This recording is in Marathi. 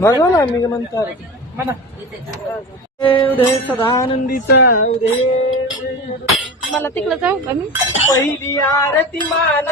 बघा ना मी म्हणतो म्हणा उदय सदानंदीचा उदय मला तिकडे जाऊ का मी पहिली आरती मान